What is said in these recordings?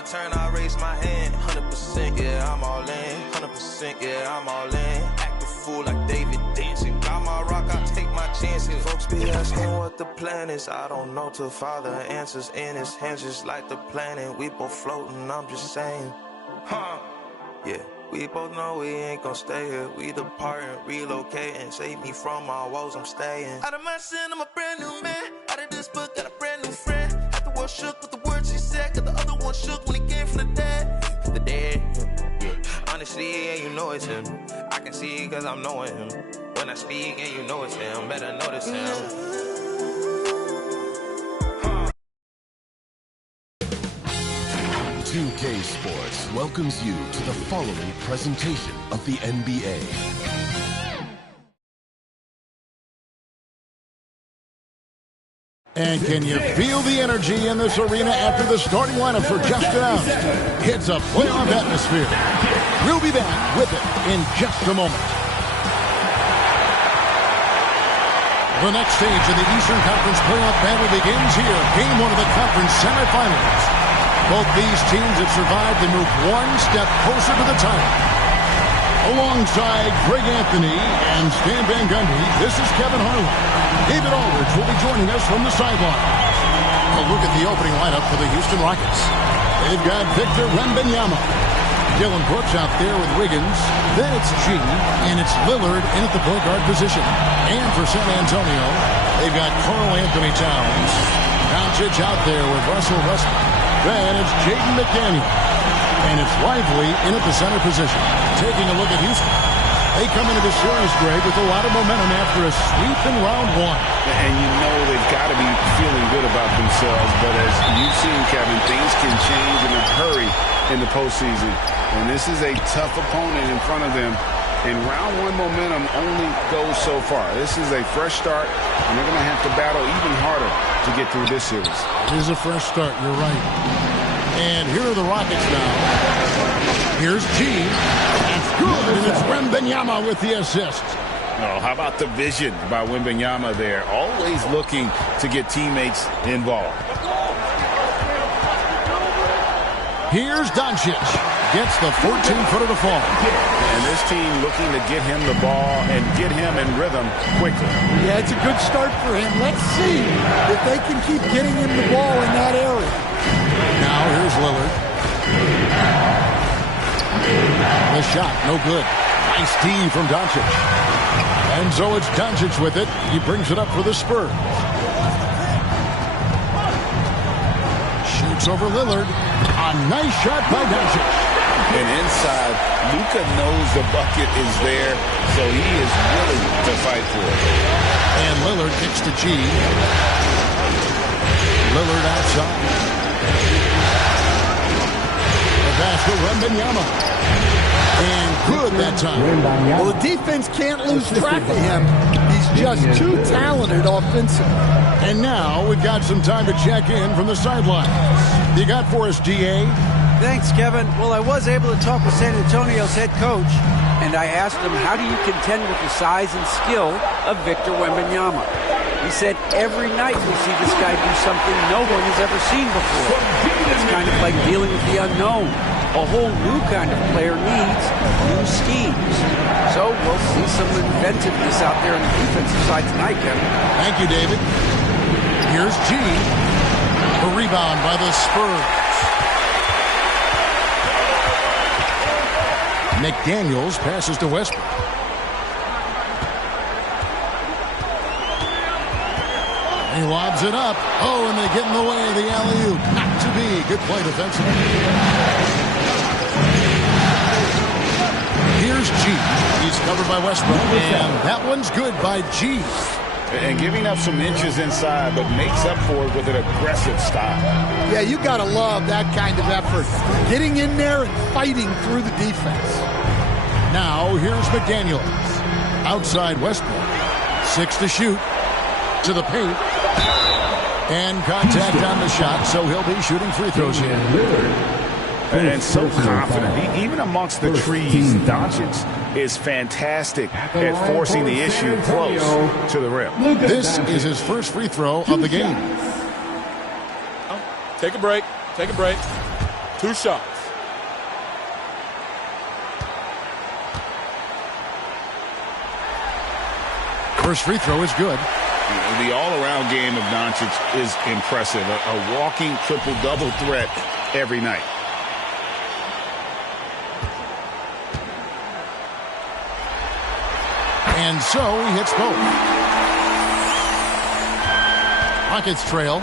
my turn, I raise my hand. 100%, yeah, I'm all in. 100%, yeah, I'm all in. Act a fool like David dancing. Got my rock, I take my chances. Folks be asking what the plan is. I don't know till Father answers in his hands, just like the planet. We both floating, I'm just saying. Yeah. We both know we ain't gon' stay here. We depart and relocate and save me from my woes, I'm staying. Out of my sin, I'm a brand new man. Out of this book, got a brand new friend. Half the world shook with the words he said, cause the other one shook when he came from the dead. The dead, yeah. Honestly, yeah, you know it's him. I can see it cause I'm knowing him. When I speak and you know it's him, better notice him. 2K Sports welcomes you to the following presentation of the NBA. And can you feel the energy in this arena after the starting lineup for just announced? It's a playoff atmosphere. We'll be back with it in just a moment. The next stage of the Eastern Conference playoff battle begins here. Game 1 of the conference semifinals. Both these teams have survived and moved one step closer to the title. Alongside Greg Anthony and Stan Van Gundy, this is Kevin Harlan. David Aldridge will be joining us from the sideline. A look at the opening lineup for the Houston Rockets. They've got Victor Wembanyama. Dylan Brooks out there with Wiggins. Then it's G, and it's Lillard in at the point guard position. And for San Antonio, they've got Karl Anthony Towns. Doncic out there with Russell Westbrook. Then it's Jaden McDaniel. And it's Lively in at the center position. Taking a look at Houston. They come into the series, Greg, with a lot of momentum after a sweep in round 1. And you know they've got to be feeling good about themselves. But as you've seen, Kevin, things can change in a hurry in the postseason. And this is a tough opponent in front of them. And round 1 momentum only goes so far. This is a fresh start, and they're going to have to battle even harder to get through this series. It is a fresh start, you're right. And here are the Rockets now. Here's G. That's good, and it's Wembanyama with the assist. Oh, how about the vision by Wembanyama there? Always looking to get teammates involved. Here's Doncic. Gets the 14-footer to fall. And this team looking to get him the ball and get him in rhythm quickly. Yeah, it's a good start for him. Let's see if they can keep getting him the ball in that area. Now here's Lillard. The shot, no good. Nice D from Doncic. And so it's Doncic with it. He brings it up for the Spurs. Shoots over Lillard. A nice shot by Doncic. And inside, Luka knows the bucket is there, so he is willing to fight for it. And Lillard kicks to G. Lillard outside. The pass to Wembanyama. And good that time. Well, the defense can't lose track of him. He's just too talented offensively. And now we've got some time to check in from the sidelines. You got for us, DA? Thanks, Kevin. Well, I was able to talk with San Antonio's head coach, and I asked him, how do you contend with the size and skill of Victor Wembanyama? He said, every night we see this guy do something no one has ever seen before. It's kind of like dealing with the unknown. A whole new kind of player needs new schemes. So we'll see some inventiveness out there on the defensive side tonight, Kevin. Thank you, David. Here's G. A rebound by the Spurs. McDaniels passes to Westbrook. He lobs it up. Oh, and they get in the way of the alley-oop. Not to be. Good play defensively. Here's G. He's covered by Westbrook. And that one's good by G. And giving up some inches inside, but makes up for it with an aggressive style. Yeah, you got to love that kind of effort. Getting in there and fighting through the defense. Now, here's McDaniels. Outside Westbrook. 6 to shoot. To the paint. And contact on the shot, so he'll be shooting free throws here. And so confident. Even amongst the trees, Doncic is fantastic at forcing the issue close to the rim. This is his first free throw of the game. Take a break. Take a break. 2 shots. First free throw is good. The all-around game of Doncic is impressive. A walking triple-double threat every night. And so he hits both. Rockets trail.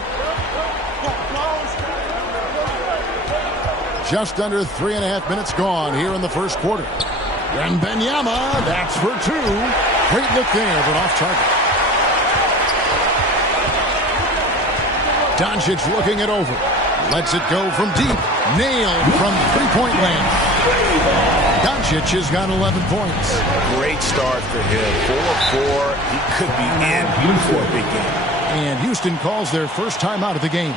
Just under 3.5 minutes gone here in the first quarter. Wembanyama, that's for 2. Great look there, but off target. Doncic looking it over. Lets it go from deep. Nailed from three-point land. Doncic has got 11 points. Great start for him. 4-4. He could be in for a big game. And Houston calls their first time out of the game.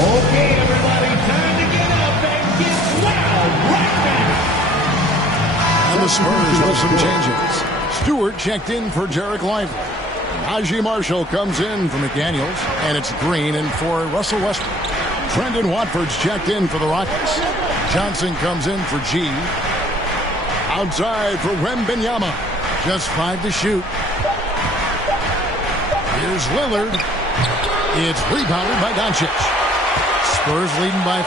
Okay, everybody, time to get up and get wild right now. And the Spurs with some changes. Stewart checked in for Jarek Lively. Najee Marshall comes in for McDaniels, and it's Green in for Russell Westbrook. Brendan Watford's checked in for the Rockets. Johnson comes in for G. Outside for Wembanyama. Just 5 to shoot. Here's Lillard. It's rebounded by Doncic. Spurs leading by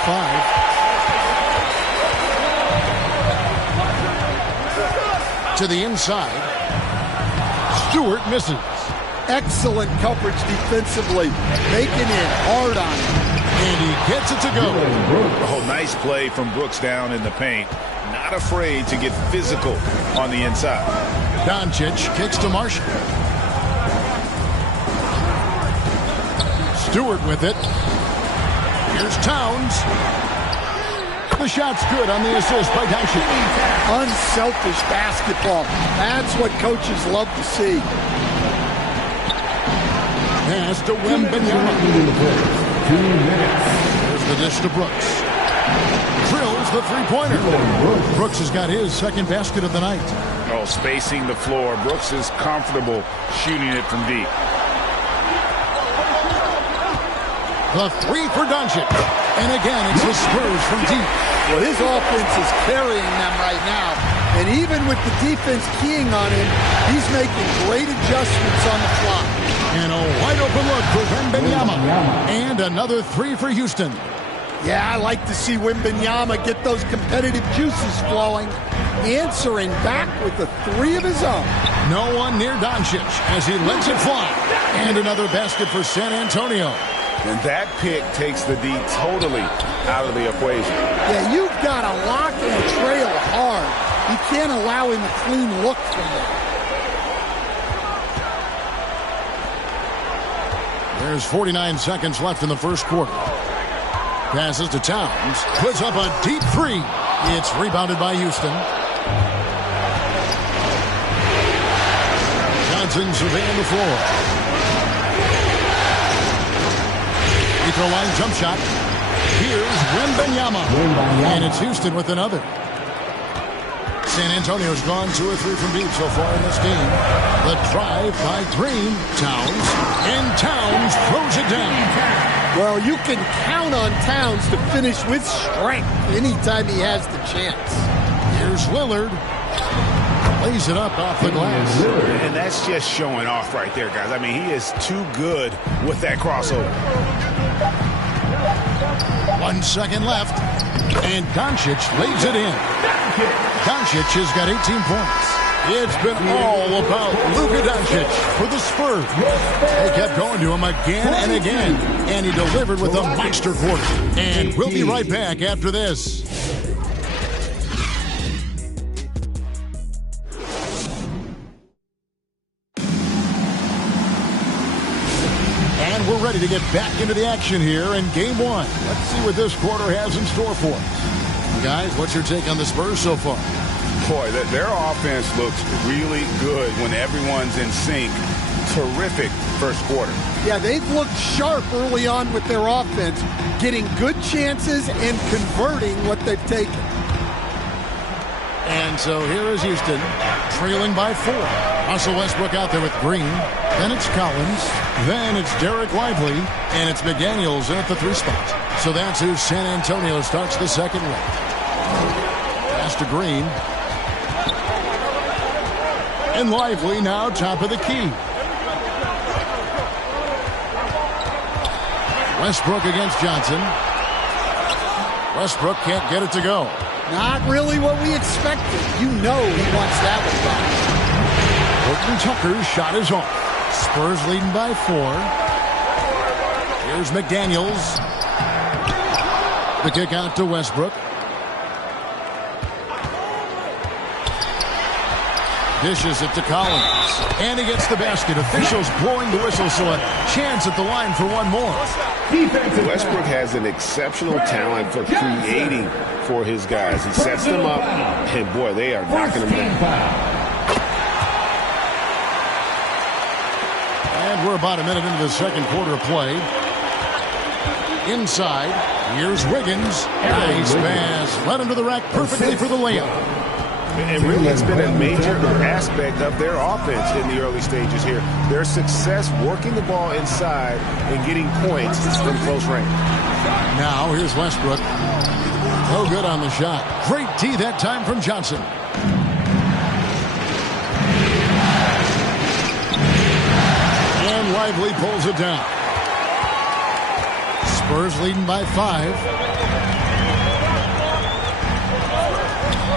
5. To the inside. Stewart misses. Excellent coverage defensively. Making it hard on him. And he gets it to go. Oh, nice play from Brooks down in the paint. Not afraid to get physical on the inside. Doncic kicks to Marshall. Stewart with it. Here's Towns. The shot's good on the assist by Doncic. Unselfish basketball. That's what coaches love to see. Pass to Wembanyama. 2 minutes. There's the dish to Brooks. Drills the three-pointer. Brooks has got his second basket of the night. Oh, spacing the floor. Brooks is comfortable shooting it from deep. The 3 for Doncic. And again, it's the Spurs from deep. Well, his offense is carrying them right now. And even with the defense keying on him, he's making great adjustments on the fly. And a wide-open look for Wembanyama. And another 3 for Houston. Yeah, I like to see Wembanyama get those competitive juices flowing. Answering back with a 3 of his own. No one near Doncic as he lets it fly. And another basket for San Antonio. And that pick takes the D totally out of the equation. Yeah, you've got to lock and trail hard. You can't allow him a clean look from there. There's 49 seconds left in the first quarter. Passes to Towns. Puts up a deep 3. It's rebounded by Houston. Johnson surveying the floor. Free throw line jump shot. Here's Wembanyama. And it's Houston with another. San Antonio's gone 2 or 3 from deep so far in this game. The drive by Green. Towns. And Towns throws it down. Well, you can count on Towns to finish with strength anytime he has the chance. Here's Lillard. Lays it up off the glass. And that's just showing off right there, guys. I mean, he is too good with that crossover. 1 second left. And Doncic lays it in. Doncic has got 18 points. It's been all about Luka Doncic for the Spurs. They kept going to him again and again. And he delivered with a monster quarter. And we'll be right back after this. And we're ready to get back into the action here in Game 1. Let's see what this quarter has in store for us. Guys, what's your take on the Spurs so far? Boy, their offense looks really good when everyone's in sync. Terrific first quarter. Yeah, they've looked sharp early on with their offense, getting good chances and converting what they've taken. And so here is Houston. trailing by 4. Russell Westbrook out there with Green. Then it's Collins. Then it's Derek Lively. And it's McDaniels in at the 3 spot. So that's who San Antonio starts the second with. Pass to Green. And Lively now top of the key. Westbrook against Johnson. Westbrook can't get it to go. Not really what we expected. You know he wants that one back. Horton Tucker's shot is off. Spurs leading by 4. Here's McDaniels. The kick out to Westbrook. Dishes it to Collins. And he gets the basket. Officials blowing the whistle, so a chance at the line for one more. Westbrook has an exceptional talent for creating for his guys. He sets them up, and boy, they are knocking them down. And we're about a minute into the second quarter of play. Inside, here's Wiggins. Nice pass. Led him to the rack perfectly for the layup. And really, it's been a major aspect of their offense in the early stages here. Their success working the ball inside and getting points from close range. Now, here's Westbrook. No good on the shot. Great tee that time from Johnson. And Lively pulls it down. Spurs leading by 5.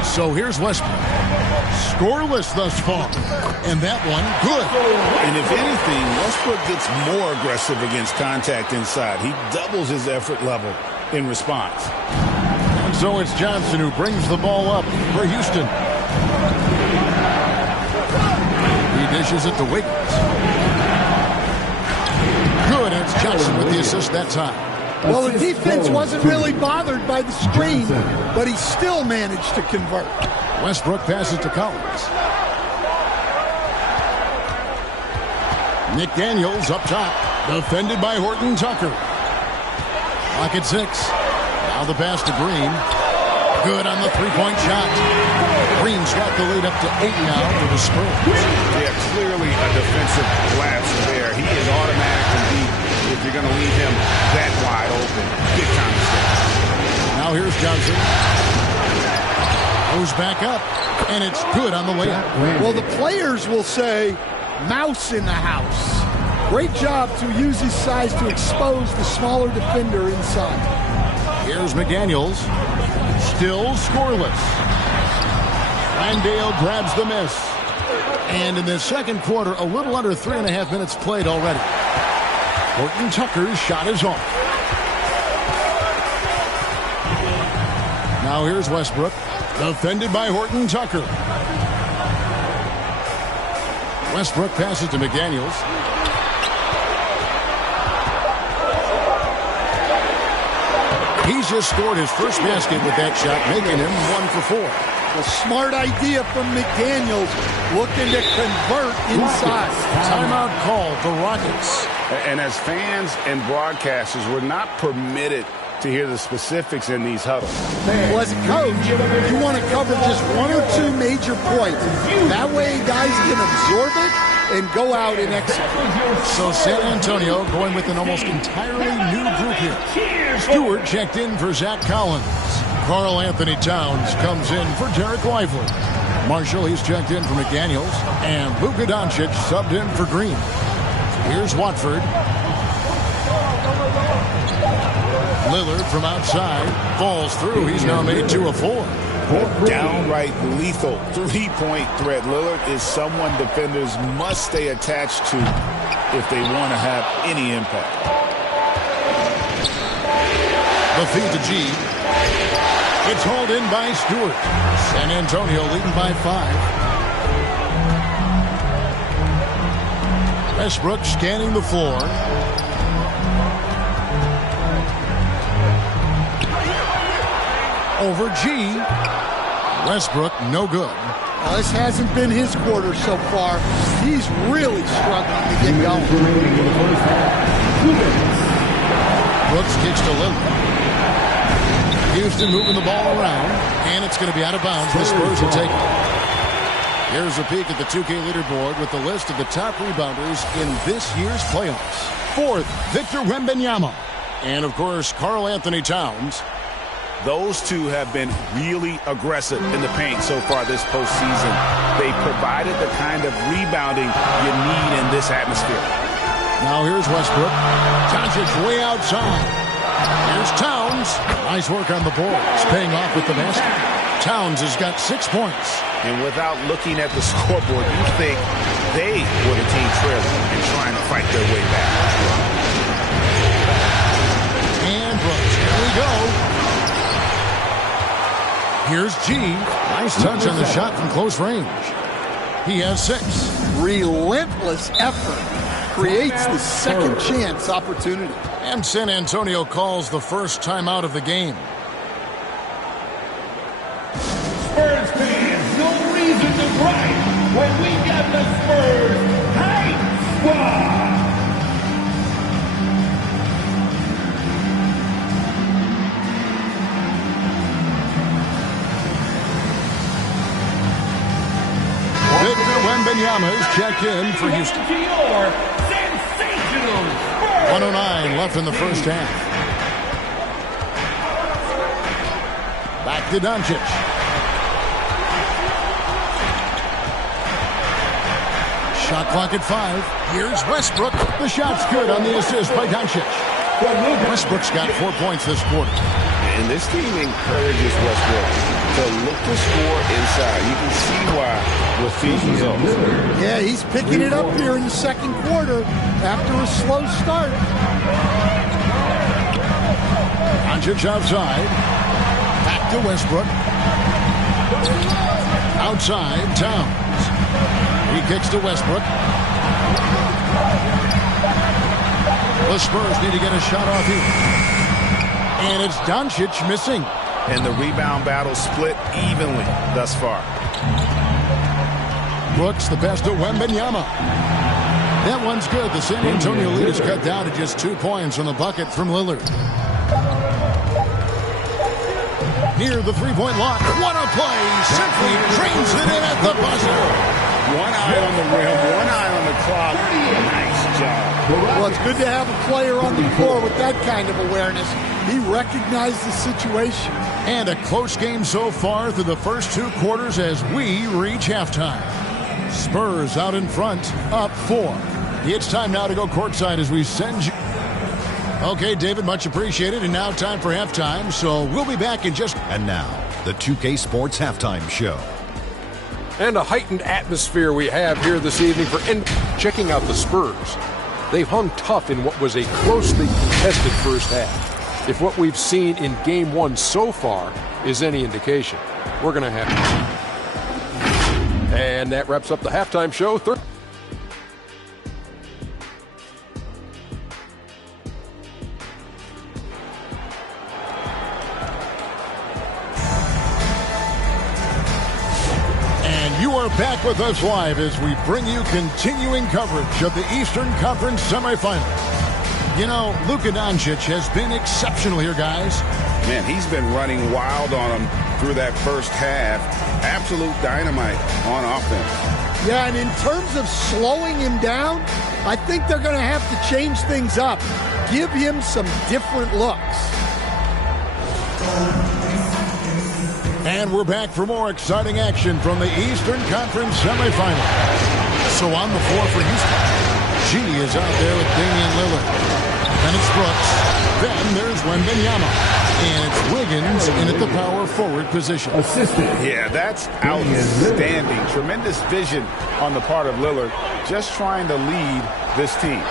So here's Westbrook. Scoreless thus far. And that one, good. And if anything, Westbrook gets more aggressive against contact inside. He doubles his effort level in response. And so it's Johnson who brings the ball up for Houston. He dishes it to Wiggins. Good, and it's Johnson with the assist that time. Well, the defense wasn't really bothered by the screen, but he still managed to convert. Westbrook passes to Collins. McDaniels up top, defended by Horton Tucker. Clock at 6. Now the pass to Green. Good on the three-point shot. Green's got the lead up to 8 now for the Spurs. Yeah, clearly a defensive lapse there. He is automatically deep if you're going to leave him that wide open. Big time mistake. Now here's Johnson. Goes back up, and it's good on the way up. Well, the players will say, mouse in the house. Great job to use his size to expose the smaller defender inside. Here's McDaniels. Still scoreless. Landale grabs the miss. And in the second quarter, a little under 3.5 minutes played already. Horton Tucker's shot is off. Now here's Westbrook. Defended by Horton Tucker. Westbrook passes to McDaniels. He's just scored his first basket with that shot, making him 1 for 4. A smart idea from McDaniels, looking to convert inside. Timeout call for Rockets. And as fans and broadcasters, we're not permitted to hear the specifics in these huddles. Well, as a coach, you want to cover just 1 or 2 major points. That way guys can absorb it and go out and execute. So San Antonio going with an almost entirely new group here. Stewart checked in for Zach Collins. Karl Anthony Towns comes in for Derek Lively. Marshall, he's checked in for McDaniels. And Luka Doncic subbed in for Green. Here's Watford. Lillard from outside falls through. He's now made 2 of 4. Downright lethal three-point threat. Lillard is someone defenders must stay attached to if they want to have any impact. The feed to G. It's hauled in by Stewart. San Antonio leading by 5. Westbrook scanning the floor. Over G. Westbrook, no good. Well, this hasn't been his quarter so far. He's really struggling to get going. Brooks kicks to Lillard. Houston moving the ball around, and it's going to be out of bounds. The Spurs will take it. Here's a peek at the 2K leaderboard with the list of the top rebounders in this year's playoffs. 4th, Victor Wembanyama. And, of course, Karl Anthony Towns. Those two have been really aggressive in the paint so far this postseason. They provided the kind of rebounding you need in this atmosphere. Now here's Westbrook. Doncic way outside. Here's Towns. Nice work on the boards, paying off with the basket. Towns has got 6 points. And without looking at the scoreboard, you think they were the team trailing and trying to fight their way back. And Brooks, here we go. Here's G. Nice touch on the shot from close range. He has 6. Relentless effort creates the second chance opportunity. And San Antonio calls the first timeout of the game. Spurs fans, no reason to gripe when we got the Spurs Hype Squad. Victor Wembanyama is checked in for Houston. To your sensational Spurs. 109 left in the first half. Back to Doncic. Shot clock at 5. Here's Westbrook. The shot's good on the assist by Doncic. Westbrook's got 4 points this quarter. And this team encourages Westbrook to look to score inside. You can see why with these results. Yeah, he's picking it up here in the second quarter after a slow start. Doncic outside. Back to Westbrook. Outside, Towns. He kicks to Westbrook. The Spurs need to get a shot off here. And it's Doncic missing. And the rebound battle split evenly thus far. Brooks, the pass to Wembanyama. That one's good. The San Antonio lead is cut down to just 2 points on the bucket from Lillard. Near the three-point line. What a play! Simply drains it in at the buzzer. One eye on the rim, one eye on the clock. Nice job. Well, it's good to have a player on the floor with that kind of awareness. He recognized the situation. And a close game so far through the first 2 quarters as we reach halftime. Spurs out in front, up 4. It's time now to go courtside as we send you. Okay, David, much appreciated. And now time for halftime, so we'll be back in just... And now, the 2K Sports Halftime Show. And a heightened atmosphere we have here this evening for checking out the Spurs. They've hung tough in what was a closely contested first half. If what we've seen in Game 1 so far is any indication, we're going to have to see. And that wraps up the halftime show. Back with us live as we bring you continuing coverage of the Eastern Conference semifinals. You know, Luka Doncic has been exceptional here, guys. Man, he's been running wild on them through that first half. Absolute dynamite on offense. Yeah, and in terms of slowing him down, I think they're going to have to change things up. Give him some different looks. And we're back for more exciting action from the Eastern Conference semifinal. So on the floor for Houston, G is out there with Damian Lillard. Then it's Brooks. Then there's Wembanyama. And it's Wiggins in at the power forward position. Yeah, that's outstanding. Tremendous vision on the part of Lillard, just trying to lead this team.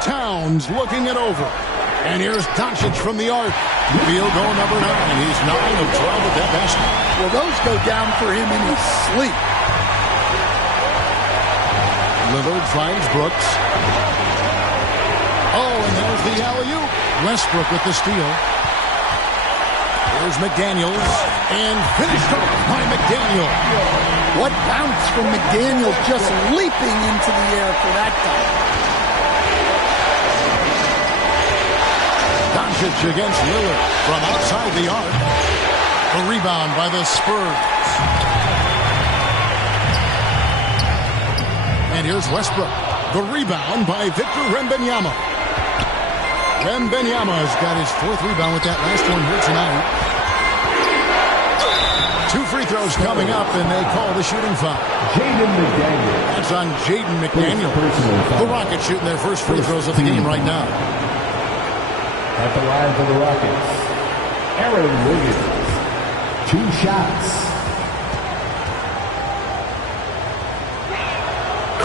Towns looking it over. And here's Doncic from the arc. Field goal number 9. He's 9 of 12 at that basket. Well, those go down for him in his sleep. Lillard finds Brooks. Oh, and there's the alley-oop. Westbrook with the steal. There's McDaniels. And finished off by McDaniel. What bounce from McDaniel, just leaping into the air for that time. Doncic against Lillard from outside the arc. The rebound by the Spurs. And here's Westbrook. The rebound by Victor Wembanyama. Wembanyama has got his 4th rebound with that last one here tonight. 2 free throws coming up, and they call the shooting foul. That's on Jaden McDaniel. The Rockets shooting their first free throws of the game right now. At the line for the Rockets, Aaron Wiggins. 2 shots.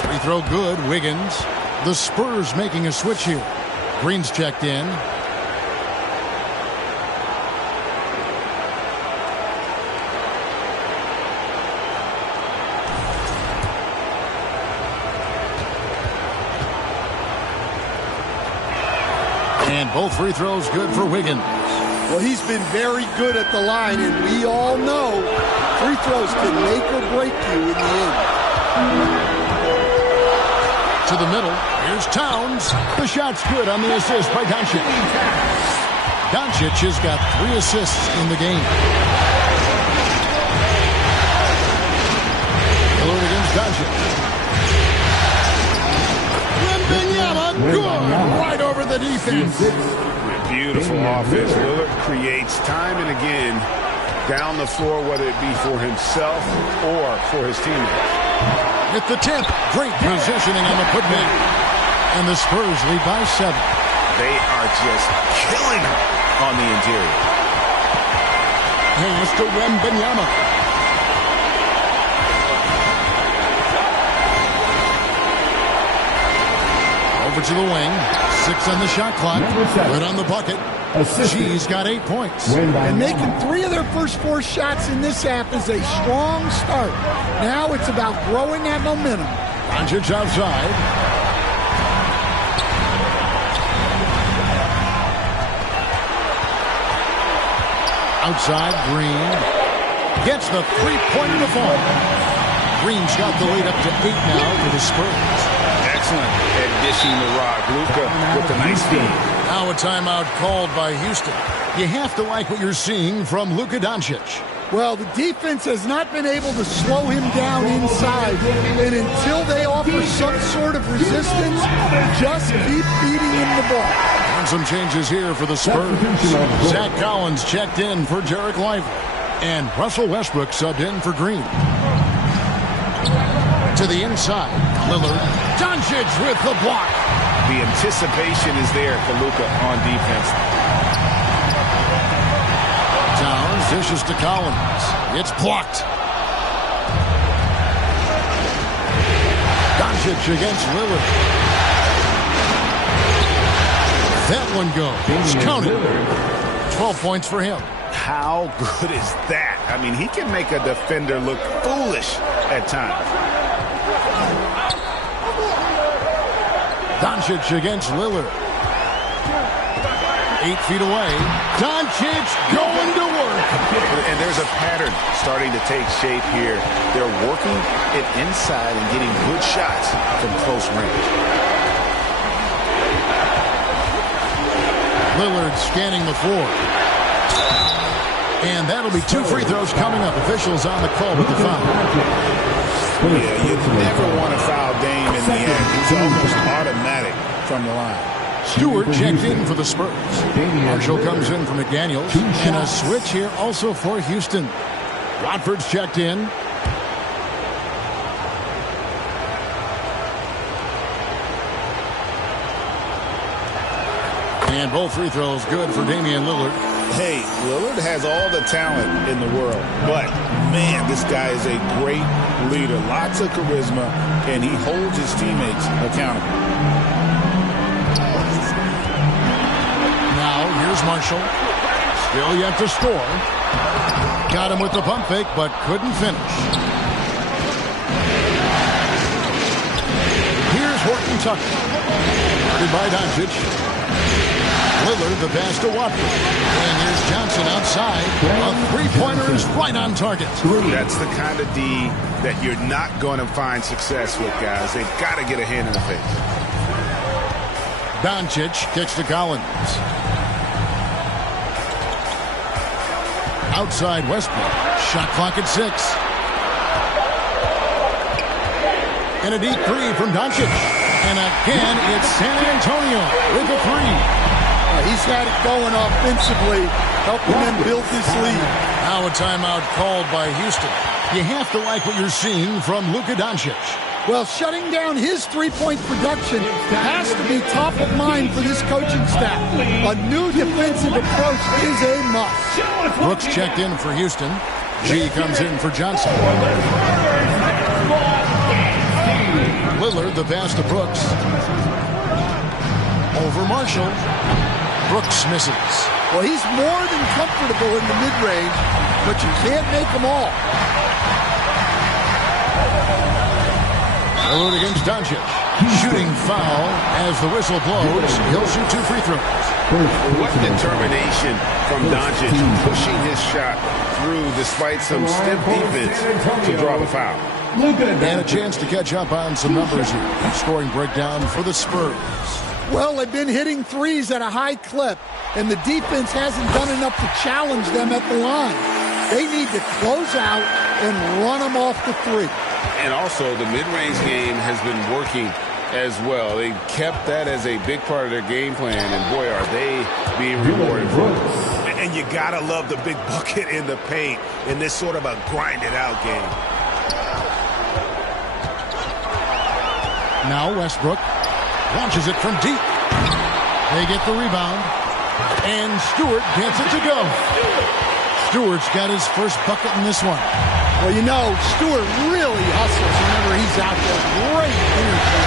Free throw good, Wiggins. The Spurs making a switch here. Green's checked in. And both free throws good for Wiggins. Well, he's been very good at the line, and we all know free throws can make or break you in the end. To the middle, here's Towns. The shot's good on the assist by Doncic. Doncic has got 3 assists in the game. Lillard against Doncic. Wembanyama, good! Right over the defense. Beautiful offense. Lillard creates time and again down the floor, whether it be for himself or for his teammates. At the tip, great positioning on the putback. And the Spurs lead by 7. They are just killing him on the interior. Pass to Wembanyama. Over to the wing. 6 on the shot clock. Good on the bucket. She's got 8 points. And making 3 of their first 4 shots in this half is a strong start. Now it's about growing that momentum. Doncic outside. Outside, Green. Gets the 3-pointer to fall. Green's got the lead up to 8 now for the Spurs. Excellent at dishing the rock. Luka with a nice feed. Now a timeout called by Houston. You have to like what you're seeing from Luka Doncic. Well, the defense has not been able to slow him down inside. And until they offer some sort of resistance, just keep feeding him the ball. And some changes here for the Spurs. Zach Collins checked in for Jarek Lively. And Russell Westbrook subbed in for Green. To the inside. Lillard. Doncic with the block. The anticipation is there for Luka on defense. Towns dishes to Collins. It's blocked. Doncic against Lillard. That one goes. Counted. 12 points for him. How good is that? I mean, he can make a defender look foolish at times. Doncic against Lillard. 8 feet away. Doncic going to work. And there's a pattern starting to take shape here. They're working it inside and getting good shots from close range. Lillard scanning the floor. And that'll be 2 free throws coming up. Officials on the call with the foul. Yeah, you never want to foul Dame in the end. He's almost automatic from the line. Stewart checked in for the Spurs. Marshall comes in for McDaniels. And a switch here also for Houston. Watford's checked in. And both free throws good for Damian Lillard. Hey, Lillard has all the talent in the world, but, man, this guy is a great leader. Lots of charisma, and he holds his teammates accountable. Now, here's Marshall. Still yet to score. Got him with the pump fake, but couldn't finish. Here's Horton Tucker. Guarded by Doncic. Lillard, the pass to Watford. And here's Johnson outside. A three-pointer is right on target. That's the kind of D that you're not going to find success with, guys. They've got to get a hand in the face. Doncic kicks to Collins. Outside Westbrook. Shot clock at 6. And a deep three from Doncic. And again, it's San Antonio with a three. He's had it going offensively, helping them build this lead. Now a timeout called by Houston. You have to like what you're seeing from Luka Doncic. Well, shutting down his three-point production has to be top of mind for this coaching staff. A new defensive approach is a must. Brooks checked in for Houston. G comes in for Johnson. Lillard, the pass to Brooks. Over Marshall. Brooks misses. Well, he's more than comfortable in the mid-range, but you can't make them all. Lillard against Doncic. Shooting foul as the whistle blows. He'll shoot 2 free throws. What determination from Doncic, pushing his shot through despite some stiff defense to draw the foul. And a chance to catch up on some numbers here. Scoring breakdown for the Spurs. Well, they've been hitting threes at a high clip, and the defense hasn't done enough to challenge them at the line. They need to close out and run them off the three. And also, the mid-range game has been working as well. They kept that as a big part of their game plan, and boy, are they being rewarded for it. And you gotta love the big bucket in the paint in this sort of a grind-it-out game. Now Westbrook launches it from deep. They get the rebound, and Stewart gets it to go. Stewart's got his first bucket in this one. Well, you know, Stewart really hustles whenever he's out there. Great energy.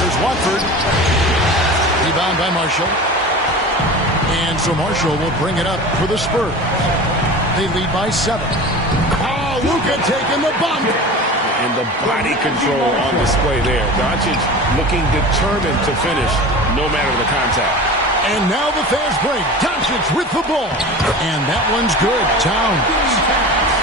There's Watford. Rebound by Marshall. And so Marshall will bring it up for the Spurs. They lead by 7. Oh, Luka taking the bump. And the body control on display there. Doncic looking determined to finish no matter the contact. And now the fast break. Doncic with the ball. And that one's good. Towns.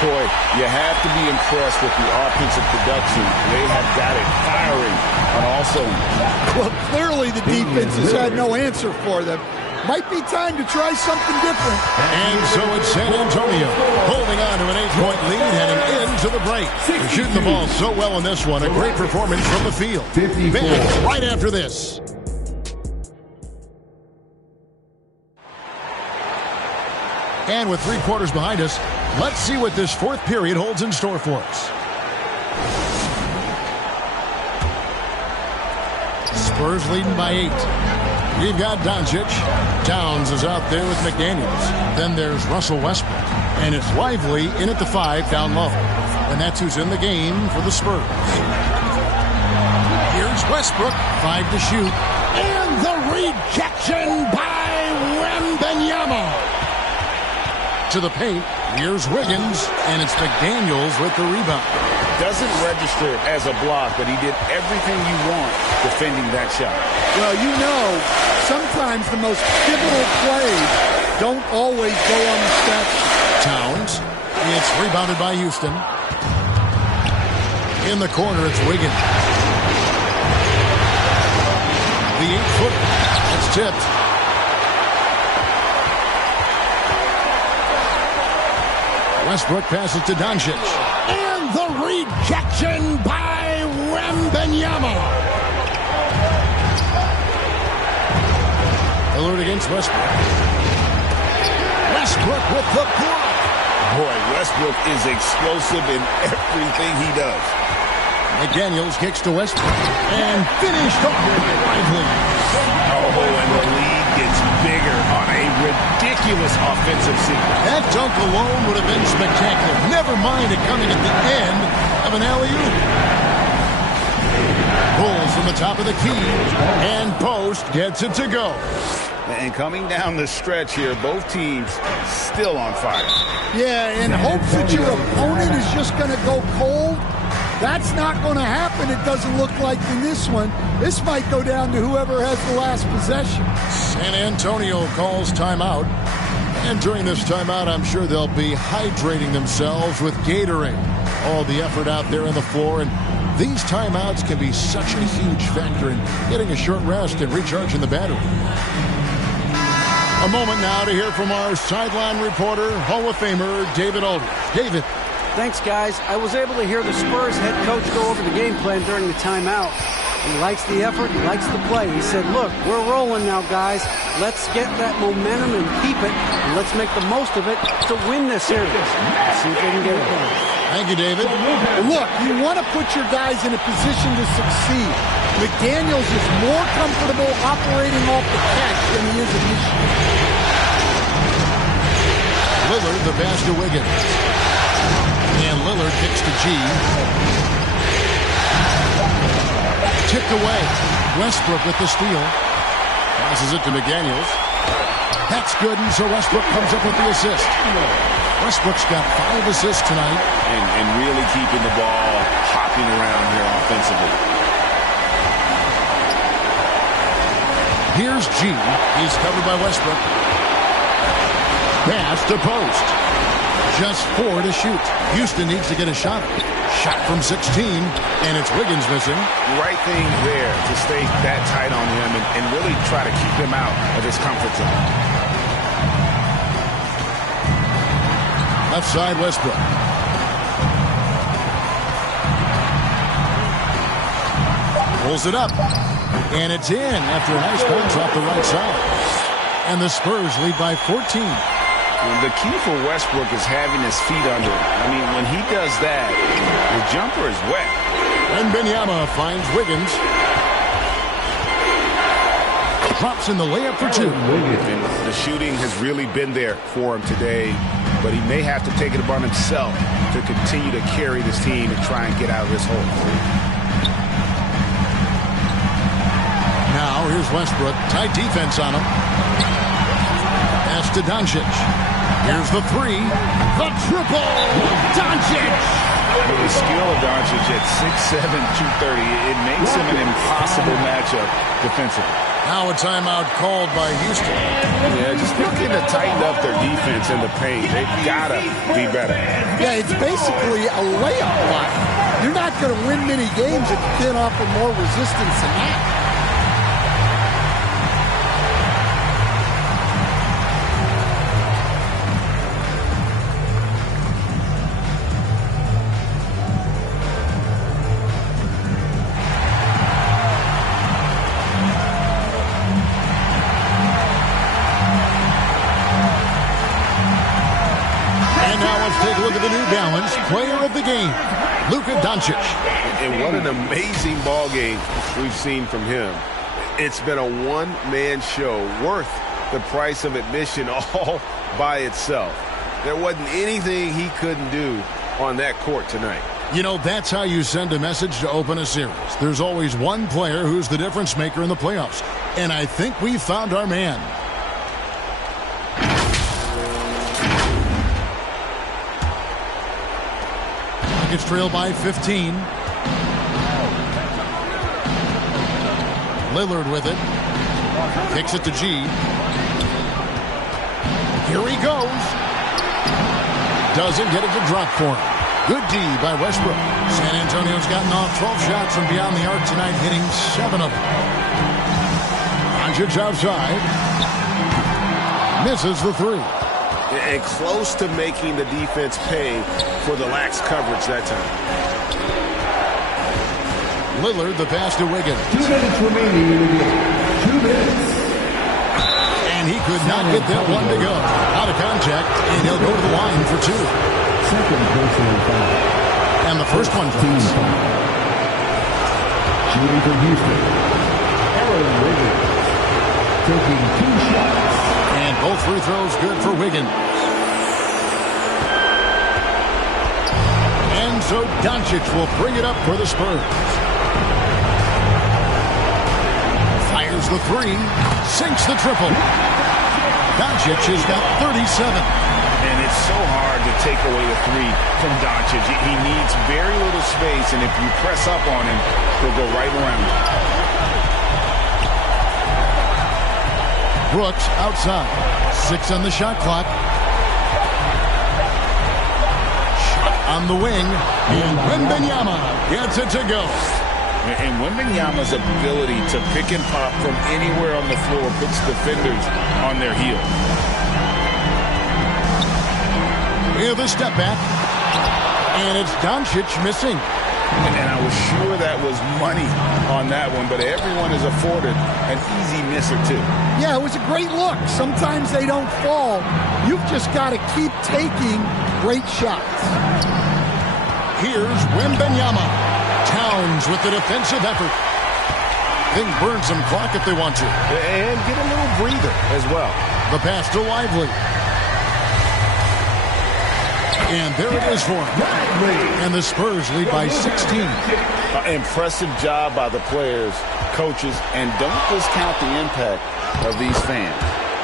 Boy, you have to be impressed with the offensive production. They have got it firing on all cylinders. Well, clearly the defense has had no answer for them. Might be time to try something different. And so it's San Antonio holding on to an 8-point lead heading into the break. They're shooting the ball so well in this one. A great performance from the field. Back right after this. And with 3 quarters behind us, let's see what this 4th period holds in store for us. Spurs leading by 8. We've got Doncic. Towns is out there with McDaniels. Then there's Russell Westbrook. And it's Lively in at the 5 down low. And that's who's in the game for the Spurs. Here's Westbrook. 5 to shoot. And the rejection by Wembanyama. To the paint. Here's Wiggins. And it's McDaniels with the rebound. Doesn't register as a block, but he did everything you want defending that shot. Well, you know, sometimes the most pivotal plays don't always go on the stat sheet. Towns. It's rebounded by Houston. In the corner, it's Wiggins. The 8-footer. It's tipped. Westbrook passes to Doncic. And the rejection by Wembanyama. Lillard against Westbrook. Westbrook with the block. Boy, Westbrook is explosive in everything he does. McDaniels kicks to Westbrook. And finished off by Lively. Oh, and the lead gets bigger on a ridiculous offensive sequence. That dunk alone would have been spectacular. Never mind it coming at the end of an alley-oop. Pulls from the top of the key. And Post gets it to go. And coming down the stretch here, both teams still on fire. Yeah, in hopes that your opponent is just going to go cold. That's not going to happen, it doesn't look like in this one. This might go down to whoever has the last possession. San Antonio calls timeout. And during this timeout, I'm sure they'll be hydrating themselves with Gatorade. All the effort out there on the floor. And these timeouts can be such a huge factor in getting a short rest and recharging the battery. A moment now to hear from our sideline reporter, Hall of Famer David Aldridge. David. Thanks, guys. I was able to hear the Spurs head coach go over the game plan during the timeout. He likes the effort. He likes the play. He said, look, we're rolling now, guys. Let's get that momentum and keep it, and let's make the most of it to win this series. See if they can get it done. Thank you, David. Look, you want to put your guys in a position to succeed. McDaniels is more comfortable operating off the catch than he is initiating. Lillard, the pass to Wiggins. And Lillard kicks to G. Tipped away. Westbrook with the steal. Passes it to McDaniels. That's good, and so Westbrook comes up with the assist. Westbrook's got 5 assists tonight. And really keeping the ball hopping around here offensively. Here's G. He's covered by Westbrook. Pass to post. Just 4 to shoot. Houston needs to get a shot. Shot from 16, and it's Wiggins missing. Right thing there to stay that tight on him and really try to keep him out of his comfort zone. Left side, Westbrook. Pulls it up, and it's in after a nice punch off the right side. And the Spurs lead by 14. The key for Westbrook is having his feet under him. I mean, when he does that, the jumper is wet. And Wembanyama finds Wiggins. Drops in the layup for 2. And the shooting has really been there for him today, but he may have to take it upon himself to continue to carry this team and try and get out of this hole. Now, here's Westbrook. Tight defense on him. Pass to Doncic. Here's the 3. The triple! Doncic! The skill of Doncic at 6'7", 230, it makes him an impossible matchup defensively. Now a timeout called by Houston. Yeah, just looking to tighten up their defense in the paint. They've got to be better. Yeah, it's basically a layup line. You're not going to win many games if you can't offer more resistance than that. Player of the game, Luka Doncic. And what an amazing ball game we've seen from him. It's been a one-man show worth the price of admission all by itself. There wasn't anything he couldn't do on that court tonight. You know, that's how you send a message to open a series. There's always one player who's the difference maker in the playoffs. And I think we found our man. It's trailed by 15. Lillard with it. Kicks it to G. Here he goes. Doesn't get it to drop for him. Good D by Westbrook. San Antonio's gotten off 12 shots from beyond the arc tonight, hitting 7 of them. Doncic outside. Misses the 3. And close to making the defense pay for the lax coverage that time. Lillard, the pass to Wiggins. 2 minutes remaining in the game. 2 minutes. And he could not get that one to go. Out of contact, and he'll go to the line for 2. Second personal foul. And the first one drops. Shooting for Houston. Aaron Wiggins taking 2 shots. And both free throws good for Wiggins. And so Doncic will bring it up for the Spurs. Fires the 3. Sinks the triple. Doncic has got 37. And it's so hard to take away the 3 from Doncic. He needs very little space, and if you press up on him, he'll go right around you. Brooks outside. 6 on the shot clock. Shot on the wing. And Wembanyama gets it to go. And Wembanyama's ability to pick and pop from anywhere on the floor puts defenders on their heels. We have a step back, and it's Doncic missing. And I was sure that was money on that one, but everyone is afforded an easy miss or two. Yeah, it was a great look. Sometimes they don't fall. You've just got to keep taking great shots. Here's Wembanyama. Towns with the defensive effort. They can burn some clock if they want to. And get a little breather as well. The pass to Lively. And there it is for him. And the Spurs lead by 16. Impressive job by the players, coaches, and don't discount the impact of these fans.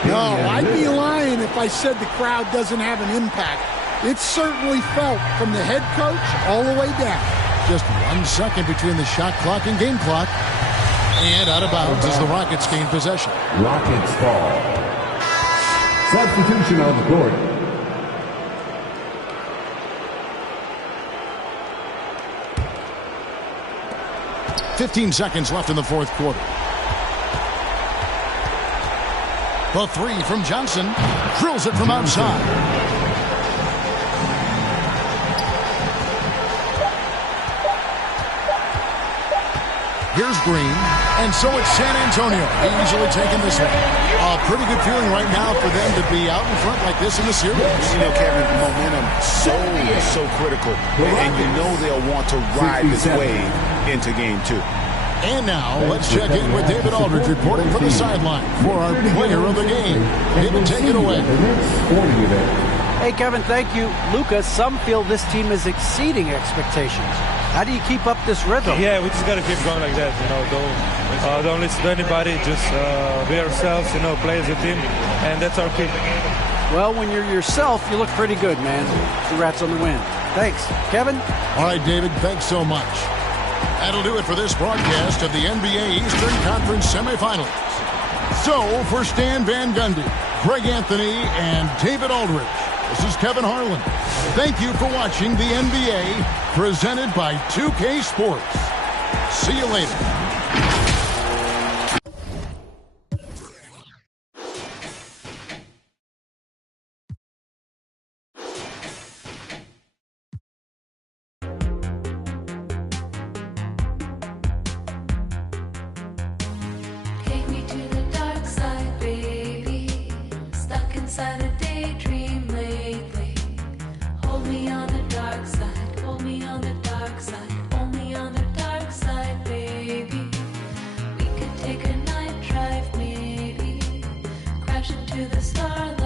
No, I'd be lying if I said the crowd doesn't have an impact. It's certainly felt from the head coach all the way down. Just 1 second between the shot clock and game clock. And out of bounds as the Rockets gain possession. Rockets ball. Substitution on the court. .15 seconds left in the fourth quarter. The three from Johnson. Drills it from outside. Here's Green. And so it's San Antonio easily taking this one. A pretty good feeling right now for them to be out in front like this in the series. You know, Kevin, momentum so critical. And you know they'll want to ride this wave into game 2. And now let's check in with David Aldridge reporting from the sideline for our player of the game. David, take it away. Hey, Kevin, thank you. Luka, some feel this team is exceeding expectations. How do you keep up this rhythm? Yeah, we just got to keep going like that. Don't listen to anybody. Just be ourselves, play as a team. And that's our key. Well, when you're yourself, you look pretty good, man. Congrats on the win. Thanks. Kevin? All right, David, thanks so much. That'll do it for this broadcast of the NBA Eastern Conference semifinals. So, for Stan Van Gundy, Greg Anthony, and David Aldridge, this is Kevin Harlan. Thank you for watching the NBA, presented by 2K Sports. See you later. Inside a daydream lately. Hold me on the dark side, hold me on the dark side, only on the dark side, baby. We could take a night drive, maybe crash into the stars.